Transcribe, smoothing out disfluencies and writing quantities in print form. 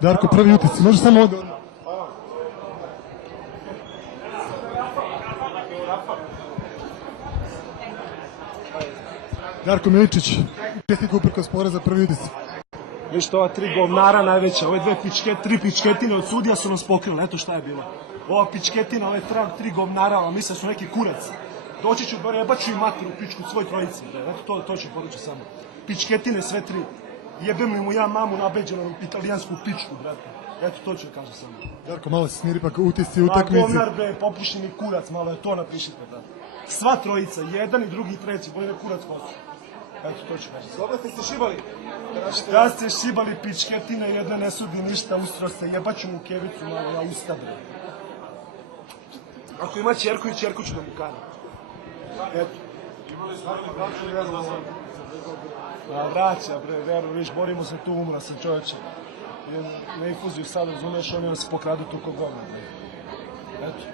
Darko, prvi utisci, može samo ovdje. Darko Miličić, čestitke uprkos poreza, prvi utisci. Viš ova tri govnara najveća, ove tri pičketine od sudija su nas pokrile, eto šta je bilo. Ova pičketina, ove tri govnara, misle su neki kurac. Doći ću, jebaću i mater u pičku svoj trojici, eto to ću poručiti samo. Pičketine sve tri. Jebem mu ja mamu nabeđenu italijansku pičku, brate. Eto to ću kažem samo. Darko, malo se smiri, pa utisci utakmici. Govnar be, popušeni kurac, malo je to napišite, brate. Sva trojica, jedan i drugi i treći, bolje kurac hoću. Eto, to ću kažem. Dobro ste se šibali. Da ste šibali pičketine, jedna ne sudi ništa, ustro se, jebaću mu kevicu malo na usta, bre. Ako ima čerku i čerku ću da mu kanem. Eto. A vraća, bre, veru, viš, borimo se tu, umra sam čovječe. Na infuziju sad, razumeš, oni nas pokradu tu kog govna, bre. Eto.